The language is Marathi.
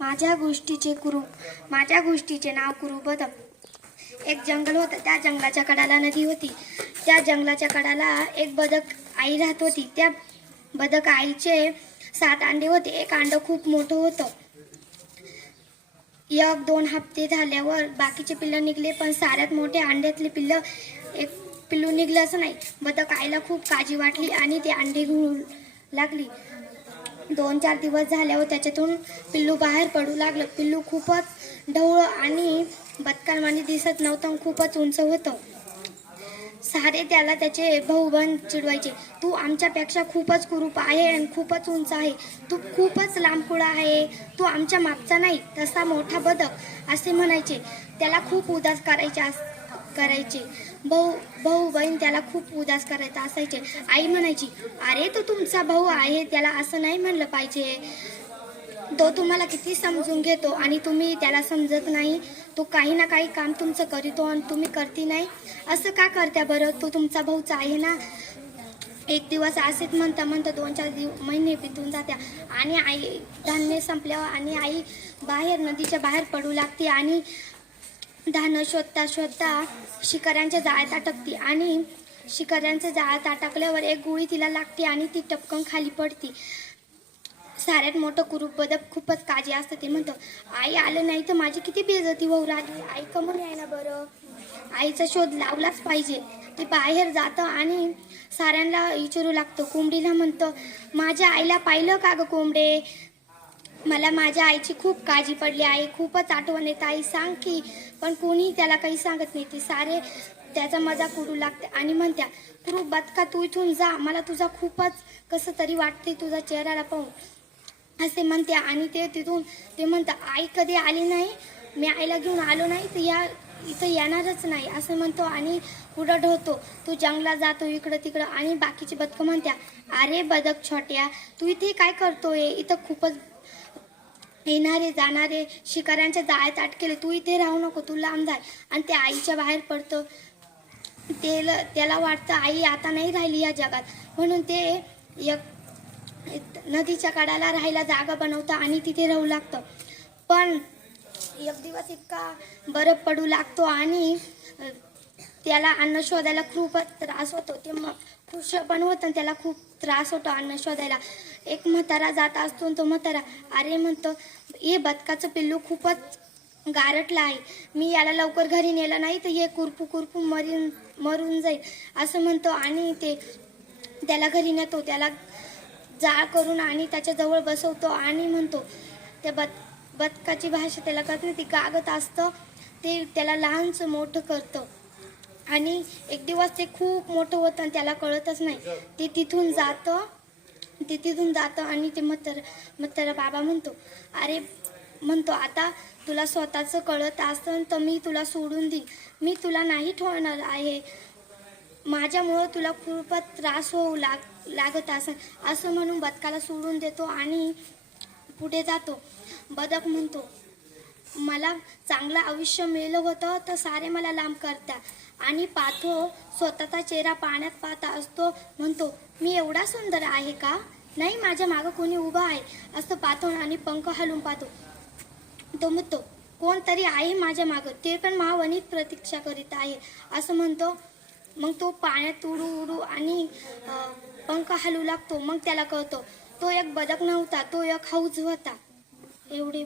माझ्या गोष्टीचे कुरूप माझ्या गोष्टीचे नाव कुरुबदम बदक एक जंगल होतं त्या जंगलाच्या कडाला नदी होती. त्या जंगलाच्या कडाला एक बदक आई राहत होती. त्या बदक आईचे सात अंडे होते. एक अंड खूप मोठं होतं. एक दोन हप्ते झाल्यावर बाकीचे पिल्लं निघले पण साऱ्यात मोठे अंड्यातले पिल्लं एक पिल्लू निघलं असं नाही. बदक आईला खूप काळजी वाटली आणि ते अंडे घेऊन लागली. दोन चार दिवस झाल्यावर त्याच्यातून पिल्लू बाहेर पडू लागलं. पिल्लू खूपच ढवळं आणि बदकांमध्ये दिसत नव्हतं आणि खूपच उंच होतं. सारे त्याला त्याचे भाऊ बहीण चिडवायचे. तू आमच्यापेक्षा खूपच कुरूप आहे आणि खूपच उंच आहे. तू खूपच लांबकुळा आहे. तू आमच्या मागचा नाही तसा मोठा बदक असे म्हणायचे. त्याला खूप उदास करायचे अस- करायचे. भाऊ भाऊ बहीण त्याला खूप उदास करायचा असायचे. आई म्हणायची अरे तो तुमचा भाऊ आहे त्याला असं नाही म्हणलं पाहिजे. तो तुम्हाला किती समजून घेतो आणि तुम्ही त्याला समजत नाही. तो काही ना काही काम तुमचं करीतो आणि तुम्ही करती नाही. असं का करत्या बरं? तो तुमचा भाऊचा आहे ना? एक दिवस असेच म्हणता म्हणता दोन चार दिव महिने बितून जात्या. आणि आई धान्य संपल्यावर आणि आई बाहेर नदीच्या बाहेर पडू लागते आणि धानं शोधता शोधता शिकाऱ्यांच्या जाळ्यात अटकते आणि शिकाऱ्यांच्या जाळ्यात अटकल्यावर एक गोळी तिला लागते आणि ती टपकन खाली पडते. साऱ्यात मोठं कुरूप बदप खूपच काळजी असतं. ते म्हणतं आई आलं नाही तर माझी किती बेजती होऊ राहिली. आई कमून आहे ना बरं? आईचा शोध लावलाच पाहिजे. ते बाहेर जातं आणि साऱ्यांना विचारू लागतं. कोंबडीला म्हणतं माझ्या आईला पाहिलं का ग कोंबडे? मला माझ्या आईची खूप काळजी पडली. आई खूपच आठवण येत. आई सांग की पण कोणी त्याला काही सांगत नाही. ते सारे त्याचा मजाक उडू लागते आणि म्हणत्या तू बदका तू इथून जा. मला तुझा खूपच कसं तरी वाटते तुझा चेहऱ्याला पाहून. असे म्हणते आणि ते तिथून ते म्हणतात आई कधी आली नाही? मी आईला घेऊन आलो नाही तर या इथं येणारच नाही. असं म्हणतो आणि पुढं ढोतो तू जंगलात जातो इकडं तिकडं आणि बाकीची बदकं म्हणत्या अरे बदक छोट्या तू इथे काय करतोय? इथं खूपच येणारे जाणारे शिकाऱ्यांच्या जाळ्यात अटकेले. तू इथे राहू नको तू लांब जाय. आणि ते आईच्या बाहेर पडतं. ते त्याला वाटतं आई आता नाही राहिली या जगात. म्हणून ते एक नदीच्या कडाला राहायला जागा बनवतं आणि तिथे राहू लागतं. पण एक दिवस इतका बरफ पडू लागतो आणि त्याला अन्न शोधायला खूपच त्रास होतो. ते मग खुश पण होतं आणि त्याला खूप त्रास होतो अन्न शोधायला. एक म्हातारा जात असतो तो म्हातारा अरे म्हणतो हे बदकाचं पिल्लू खूपच गारटला आहे. मी याला लवकर घरी नेलं नाही तर हे कुरपू कुरपू मरून मरून जाईल. असं म्हणतो आणि ते त्याला घरी नेतो. त्याला जाळ करून आणि त्याच्याजवळ बसवतो आणि म्हणतो त्या बद बदकाची भाषा त्याला कळत नाही. ती गागत असतं. ते त्याला लहानचं मोठं करतं. आणि एक दिवस ते खूप मोठं होतं आणि त्याला कळतच नाही. ते तिथून जातं ते तिथून जातं आणि ते म्हातार म्हातारा बाबा म्हणतो अरे म्हणतो आता तुला स्वतःचं कळत असतं तर मी तुला सोडून देईन. मी तुला नाही ठेवणार आहे. माझ्यामुळं तुला खूपच त्रास होऊ लाग लागत असं असं म्हणून बदकाला सोडून देतो आणि पुढे जातो. बदक म्हणतो मला चांगलं आयुष्य मिळलं होतं तर सारे मला लांब करता आणि पाथो स्वतःचा चेहरा पाण्यात पाहता असतो म्हणतो मी एवढा सुंदर आहे का? नाही माझ्या मागं कोणी उभं आहे. असं पाहतो आणि पंख हलवून पाहतो. तो म्हणतो कोणतरी आहे माझ्या मागं ते पण महावनीत प्रतीक्षा करीत आहे. असं म्हणतो. मग तो पाण्यात उडू उडू आणि पंख हलू लागतो. मग त्याला कळतो तो एक बदक नव्हता तो एक हौज होता. एवढे